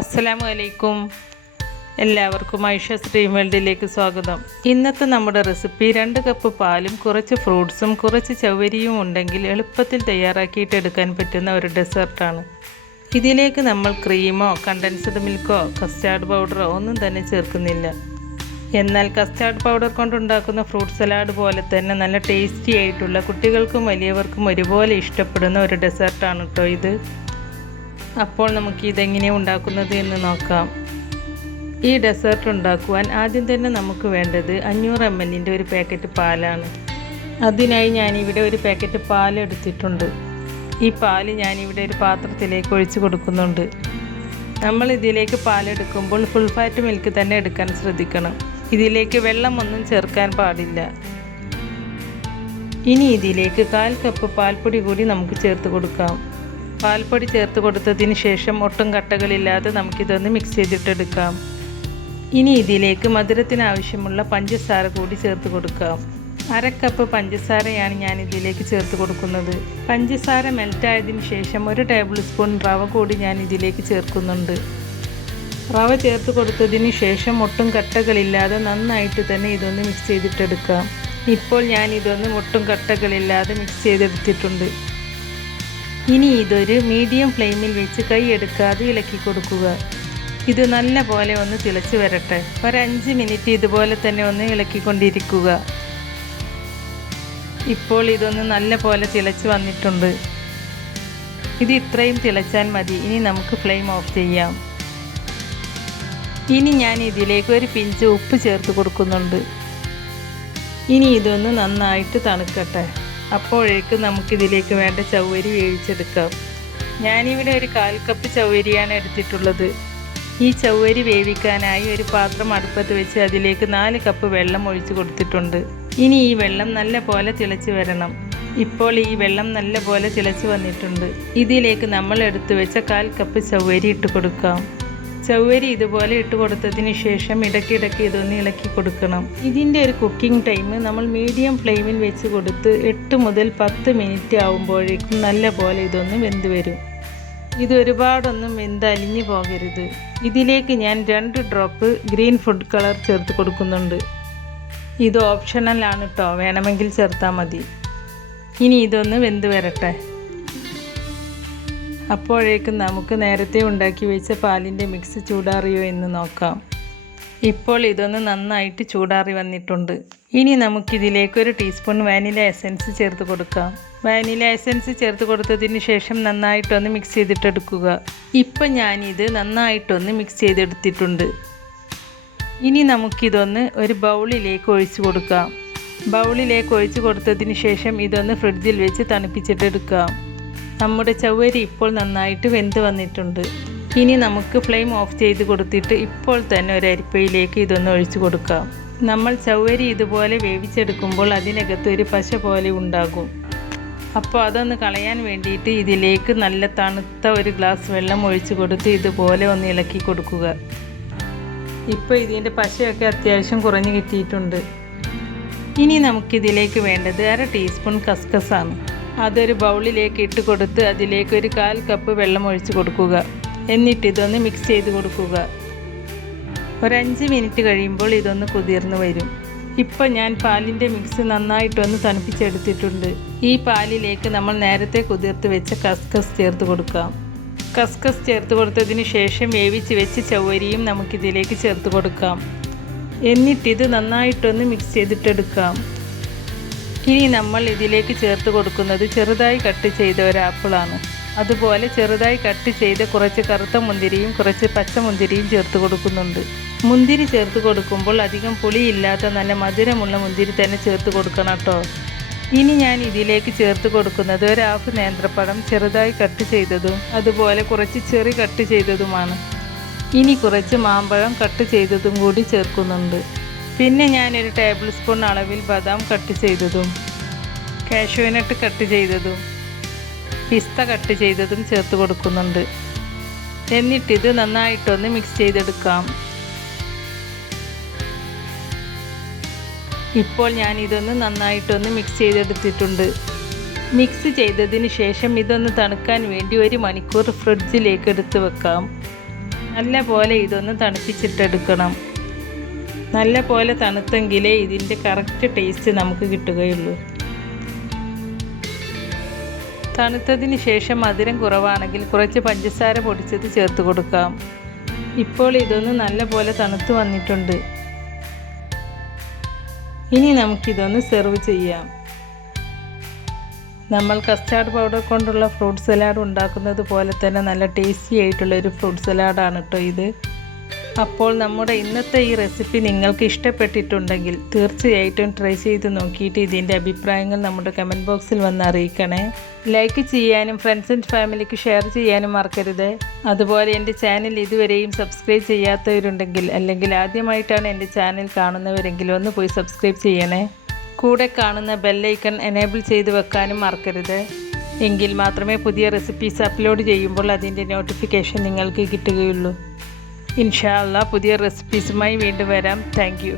അസ്സലാമു അലൈക്കും. എല്ലാവർക്കും ഐഷസ് ഡ്രീം വേൾഡിലേക്ക് സ്വാഗതം. ഇന്നത്തെ നമ്മുടെ റെസിപ്പി 2 കപ്പ് പാലും കുറച്ച് ഫ്രൂട്ട്സും കുറച്ച് ചവ്വരിയും ഉണ്ടെങ്കിൽ എളുപ്പത്തിൽ തയ്യാറാക്കിയിട്ട് എടുക്കാൻ പറ്റുന്ന ഒരു ഡെസേർട്ടാണ്. ഇതിലേക്ക് നമ്മൾ ക്രീമോ കണ്ടൻസ്ഡ് മിൽക്കോ കസ്റ്റാർഡ് പൗഡറോ ഒന്നും തന്നെ ചേർക്കുന്നില്ല. എന്നാൽ കസ്റ്റാർഡ് പൗഡർ കൊണ്ടുണ്ടാക്കുന്ന ഫ്രൂട്ട് സലാഡ് പോലെ തന്നെ നല്ല ടേസ്റ്റി ആയിട്ടുള്ള കുട്ടികൾക്കും വലിയവർക്കും ഒരുപോലെ ഇഷ്ടപ്പെടുന്ന ഒരു ഡെസേർട്ടാണ് കേട്ടോ ഇത്. അപ്പോൾ നമുക്ക് ഇതെങ്ങനെയാണ് ഉണ്ടാക്കുന്നത് എന്ന് നോക്കാം. ഈ ഡെസേർട്ട് ഉണ്ടാക്കുവാൻ ആദ്യം തന്നെ നമുക്ക് വേണ്ടത് 500 ml ഒരു പാക്കറ്റ് പാലാണ്. അതിനായി ഞാനിവിടെ ഒരു പാക്കറ്റ് പാൽ എടുത്തിട്ടുണ്ട്. ഈ പാൽ ഞാനിവിടെ ഒരു പാത്രത്തിലേക്ക് ഒഴിച്ച് കൊടുക്കുന്നുണ്ട്. നമ്മൾ ഇതിലേക്ക് പാലെടുക്കുമ്പോൾ ഫുൾ ഫാറ്റ് മിൽക്ക് തന്നെ എടുക്കാൻ ശ്രദ്ധിക്കണം. ഇതിലേക്ക് വെള്ളമൊന്നും ചേർക്കാൻ പാടില്ല. ഇനി ഇതിലേക്ക് 1/4 കപ്പ് പാൽപ്പൊടി കൂടി നമുക്ക് ചേർത്ത് കൊടുക്കാം. പാൽപ്പൊടി ചേർത്ത് കൊടുത്തതിന് ശേഷം ഒട്ടും കട്ടകളില്ലാതെ നമുക്കിതൊന്ന് മിക്സ് ചെയ്തിട്ടെടുക്കാം. ഇനി ഇതിലേക്ക് മധുരത്തിന് ആവശ്യമുള്ള പഞ്ചസാര കൂടി ചേർത്ത് കൊടുക്കാം. 1/2 കപ്പ് പഞ്ചസാരയാണ് ഞാൻ ഇതിലേക്ക് ചേർത്ത് കൊടുക്കുന്നത്. പഞ്ചസാര മെൽറ്റായതിനു ശേഷം 1 ടേബിൾ സ്പൂൺ റവ കൂടി ഞാൻ ഇതിലേക്ക് ചേർക്കുന്നുണ്ട്. റവ ചേർത്ത് കൊടുത്തതിന് ശേഷം ഒട്ടും കട്ടകളില്ലാതെ നന്നായിട്ട് തന്നെ ഇതൊന്ന് മിക്സ് ചെയ്തിട്ടെടുക്കാം. ഇപ്പോൾ ഞാൻ ഇതൊന്ന് ഒട്ടും കട്ടകളില്ലാതെ മിക്സ് ചെയ്തെടുത്തിട്ടുണ്ട്. ഇനി ഇതൊരു മീഡിയം ഫ്ലെയിമിൽ വെച്ച് കൈ എടുക്കാതെ ഇളക്കി കൊടുക്കുക. ഇത് നല്ല പോലെ ഒന്ന് തിളച്ച് വരട്ടെ. ഒരു 5 മിനിറ്റ് ഇതുപോലെ തന്നെ ഒന്ന് ഇളക്കിക്കൊണ്ടിരിക്കുക. ഇപ്പോൾ ഇതൊന്ന് നല്ല പോലെ തിളച്ച് വന്നിട്ടുണ്ട്. ഇത് ഇത്രയും തിളച്ചാൽ മതി. ഇനി നമുക്ക് ഫ്ലെയിം ഓഫ് ചെയ്യാം. ഇനി ഞാൻ ഇതിലേക്ക് ഒരു പിഞ്ച് ഉപ്പ് ചേർത്ത് കൊടുക്കുന്നുണ്ട്. ഇനി ഇതൊന്ന് നന്നായിട്ട് തണുക്കട്ടെ. അപ്പോഴേക്ക് നമുക്കിതിലേക്ക് വേണ്ട ചവ്വരി വേവിച്ചെടുക്കാം. ഞാനിവിടെ ഒരു 1/4 കപ്പ് ചവ്വരിയാണ് എടുത്തിട്ടുള്ളത്. ഈ ചവ്വരി വേവിക്കാനായി ഒരു പാത്രം അടുപ്പത്ത് വെച്ച് അതിലേക്ക് 4 കപ്പ് വെള്ളം ഒഴിച്ച് കൊടുത്തിട്ടുണ്ട്. ഇനി ഈ വെള്ളം നല്ല പോലെ തിളച്ച് വരണം. ഇപ്പോൾ ഈ വെള്ളം നല്ല പോലെ തിളച്ച് വന്നിട്ടുണ്ട്. ഇതിലേക്ക് നമ്മൾ എടുത്തു വെച്ച 1/4 കപ്പ് ചവ്വരി ഇട്ട് കൊടുക്കാം. ചവ്വരി ഇതുപോലെ ഇട്ട് കൊടുത്തതിന് ശേഷം ഇടയ്ക്കിടയ്ക്ക് ഇതൊന്ന് ഇളക്കി കൊടുക്കണം. ഇതിൻ്റെ ഒരു കുക്കിംഗ് ടൈം നമ്മൾ മീഡിയം ഫ്ലെയിമിൽ വെച്ച് കൊടുത്ത് 8 മുതൽ 10 മിനിറ്റ് ആവുമ്പോഴേക്കും നല്ല പോലെ ഇതൊന്ന് വെന്ത് വരും. ഇത് ഒരുപാടൊന്നും വെന്ത് അലിഞ്ഞു പോകരുത്. ഇതിലേക്ക് ഞാൻ 2 ഡ്രോപ്പ് ഗ്രീൻ ഫുഡ് കളർ ചേർത്ത് കൊടുക്കുന്നുണ്ട്. ഇത് ഓപ്ഷണലാണ് കേട്ടോ, വേണമെങ്കിൽ ചേർത്താൽ മതി. ഇനി ഇതൊന്ന് വെന്ത് വരട്ടെ. അപ്പോഴേക്കും നമുക്ക് നേരത്തെ ഉണ്ടാക്കി വെച്ച പാലിൻ്റെ മിക്സ് ചൂടാറിയോ എന്ന് നോക്കാം. ഇപ്പോൾ ഇതൊന്ന് നന്നായിട്ട് ചൂടാറി വന്നിട്ടുണ്ട്. ഇനി നമുക്കിതിലേക്ക് 1 ടീസ്പൂൺ വാനില എസൻസ് ചേർത്ത് കൊടുക്കാം. വാനില എസൻസ് ചേർത്ത് കൊടുത്തതിന് ശേഷം നന്നായിട്ടൊന്ന് മിക്സ് ചെയ്തിട്ടെടുക്കുക. ഇപ്പം ഞാനിത് നന്നായിട്ടൊന്ന് മിക്സ് ചെയ്തെടുത്തിട്ടുണ്ട്. ഇനി നമുക്കിതൊന്ന് ഒരു ബൗളിലേക്ക് ഒഴിച്ചു കൊടുക്കാം. ബൗളിലേക്ക് ഒഴിച്ചു കൊടുത്തതിന് ശേഷം ഇതൊന്ന് ഫ്രിഡ്ജിൽ വെച്ച് തണുപ്പിച്ചിട്ടെടുക്കാം. നമ്മുടെ ചവ്വരി ഇപ്പോൾ നന്നായിട്ട് വെന്ത് വന്നിട്ടുണ്ട്. ഇനി നമുക്ക് ഫ്ലെയിം ഓഫ് ചെയ്ത് കൊടുത്തിട്ട് ഇപ്പോൾ തന്നെ ഒരു അരിപ്പയിലേക്ക് ഇതൊന്ന് ഒഴിച്ചു കൊടുക്കാം. നമ്മൾ ചവ്വരി ഇതുപോലെ വേവിച്ചെടുക്കുമ്പോൾ അതിനകത്ത് ഒരു പശ പോലെ ഉണ്ടാകും. അപ്പോൾ അതൊന്ന് കളയാൻ വേണ്ടിയിട്ട് ഇതിലേക്ക് നല്ല തണുത്ത ഒരു ഗ്ലാസ് വെള്ളം ഒഴിച്ചു കൊടുത്ത് ഇതുപോലെ ഒന്ന് ഇളക്കി കൊടുക്കുക. ഇപ്പോൾ ഇതിൻ്റെ പശയൊക്കെ അത്യാവശ്യം കുറഞ്ഞു കിട്ടിയിട്ടുണ്ട്. ഇനി നമുക്കിതിലേക്ക് വേണ്ടത് 1/2 ടീസ്പൂൺ കസ്കസാണ്. അതൊരു ബൗളിലേക്ക് ഇട്ട് കൊടുത്ത് അതിലേക്ക് ഒരു 1/4 കപ്പ് വെള്ളം ഒഴിച്ച് കൊടുക്കുക. എന്നിട്ട് ഇതൊന്ന് മിക്സ് ചെയ്ത് കൊടുക്കുക. ഒരു 5 മിനിറ്റ് കഴിയുമ്പോൾ ഇതൊന്ന് കുതിർന്ന് വരും. ഇപ്പോൾ ഞാൻ പാലിൻ്റെ മിക്സ് നന്നായിട്ടൊന്ന് തണുപ്പിച്ചെടുത്തിട്ടുണ്ട്. ഈ പാലിലേക്ക് നമ്മൾ നേരത്തെ കുതിർത്ത് വെച്ച കസ്കസ് ചേർത്ത് കൊടുക്കാം. കസ്കസ് ചേർത്ത് കൊടുത്തതിന് ശേഷം വേവിച്ച് വെച്ച് ചവ്വരിയും നമുക്കിതിലേക്ക് ചേർത്ത് കൊടുക്കാം. എന്നിട്ടിത് നന്നായിട്ടൊന്ന് മിക്സ് ചെയ്തിട്ടെടുക്കാം. ഇനി നമ്മൾ ഇതിലേക്ക് ചേർത്ത് കൊടുക്കുന്നത് ചെറുതായി കട്ട് ചെയ്ത ഒരു ആപ്പിളാണ്. അതുപോലെ ചെറുതായി കട്ട് ചെയ്ത് കുറച്ച് കറുത്ത മുന്തിരിയും കുറച്ച് പച്ചമുന്തിരിയും ചേർത്ത് കൊടുക്കുന്നുണ്ട്. മുന്തിരി ചേർത്ത് കൊടുക്കുമ്പോൾ അധികം പുളിയില്ലാത്ത നല്ല മധുരമുള്ള മുന്തിരി തന്നെ ചേർത്ത് കൊടുക്കണം കേട്ടോ. ഇനി ഞാൻ ഇതിലേക്ക് ചേർത്ത് കൊടുക്കുന്നത് ഒരു 1/2 നേന്ത്രപ്പഴം ചെറുതായി കട്ട് ചെയ്തതും അതുപോലെ കുറച്ച് ചെറി കട്ട് ചെയ്തതുമാണ്. ഇനി കുറച്ച് മാമ്പഴം കട്ട് ചെയ്തതും കൂടി ചേർക്കുന്നുണ്ട്. പിന്നെ ഞാനൊരു ടേബിൾ സ്പൂൺ അളവിൽ ബദാം കട്ട് ചെയ്തതും കാഷ്യൂനട്ട് കട്ട് ചെയ്തതും പിസ്ത കട്ട് ചെയ്തതും ചേർത്ത് കൊടുക്കുന്നുണ്ട്. എന്നിട്ടിത് നന്നായിട്ടൊന്ന് മിക്സ് ചെയ്തെടുക്കാം. ഇപ്പോൾ ഞാനിതൊന്ന് നന്നായിട്ടൊന്ന് മിക്സ് ചെയ്തെടുത്തിട്ടുണ്ട്. മിക്സ് ചെയ്തതിന് ശേഷം ഇതൊന്ന് തണുക്കാൻ വേണ്ടി 1 മണിക്കൂർ ഫ്രിഡ്ജിലേക്ക് എടുത്ത് വെക്കാം. നല്ല പോലെ ഇതൊന്ന് തണുപ്പിച്ചിട്ടെടുക്കണം. നല്ല പോലെ തണുത്തെങ്കിലേ ഇതിൻ്റെ കറക്റ്റ് ടേസ്റ്റ് നമുക്ക് കിട്ടുകയുള്ളൂ. തണുത്തതിന് ശേഷം മധുരം കുറവാണെങ്കിൽ കുറച്ച് പഞ്ചസാര പൊടിച്ചത് ചേർത്ത് കൊടുക്കാം. ഇപ്പോൾ ഇതൊന്ന് നല്ല പോലെ തണുത്ത് വന്നിട്ടുണ്ട്. ഇനി നമുക്കിതൊന്ന് സെർവ് ചെയ്യാം. നമ്മൾ കസ്റ്റാർഡ് പൗഡർ കൊണ്ടുള്ള ഫ്രൂട്ട് സലാഡ് ഉണ്ടാക്കുന്നത് പോലെ തന്നെ നല്ല ടേസ്റ്റി ആയിട്ടുള്ളൊരു ഫ്രൂട്ട് സലാഡാണ് കേട്ടോ ഇത്. അപ്പോൾ നമ്മുടെ ഇന്നത്തെ ഈ റെസിപ്പി നിങ്ങൾക്ക് ഇഷ്ടപ്പെട്ടിട്ടുണ്ടെങ്കിൽ തീർച്ചയായിട്ടും ട്രൈ ചെയ്ത് നോക്കിയിട്ട് ഇതിൻ്റെ അഭിപ്രായങ്ങൾ നമ്മുടെ കമൻറ്റ് ബോക്സിൽ വന്ന് അറിയിക്കണേ. ലൈക്ക് ചെയ്യാനും ഫ്രണ്ട്സ് ആൻഡ് ഫാമിലിക്ക് ഷെയർ ചെയ്യാനും മറക്കരുത്. അതുപോലെ എൻ്റെ ചാനൽ ഇതുവരെയും സബ്സ്ക്രൈബ് ചെയ്യാത്തവരുണ്ടെങ്കിൽ അല്ലെങ്കിൽ ആദ്യമായിട്ടാണ് എൻ്റെ ചാനൽ കാണുന്നവരെങ്കിൽ ഒന്ന് പോയി സബ്സ്ക്രൈബ് ചെയ്യണേ. കൂടെ കാണുന്ന ബെല്ലൈക്കൺ എനേബിൾ ചെയ്ത് വെക്കാനും മറക്കരുത്. എങ്കിൽ മാത്രമേ പുതിയ റെസിപ്പീസ് അപ്ലോഡ് ചെയ്യുമ്പോൾ അതിൻ്റെ നോട്ടിഫിക്കേഷൻ നിങ്ങൾക്ക് കിട്ടുകയുള്ളൂ. ഇൻഷാ അല്ലാഹ് പുതിയ റെസിപ്പീസുമായി വീണ്ടും വരാം. Thank you.